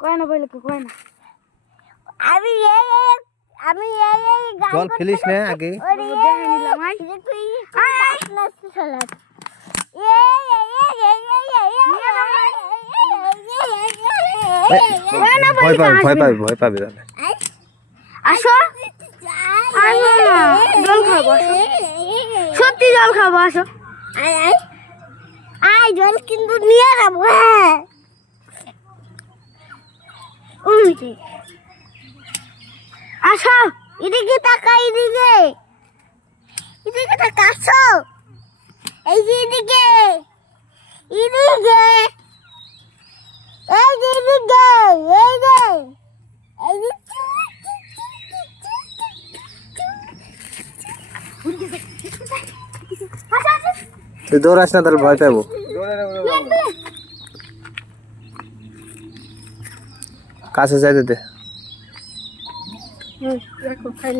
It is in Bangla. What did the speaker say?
কয় না বলে কয় না আমি গান জল ফেলিস না আগে দেখে নিলাম আই তুই নাচতে চলাত ভয় পাবি তাহলে আসো আসো না জল খাবো আসো সত্যি জল খাবো আসো আয় জল কিন্তু নিয়ে যাবো হ্যাঁ আসো এদিকে তাকা এদিকে তাকা আসো এই যে এদিকে এই যে এদিকে এই যে তুই দৌড়াস না তাহলে ভয় পাবো কাছে যাইতে দে দেখো খাই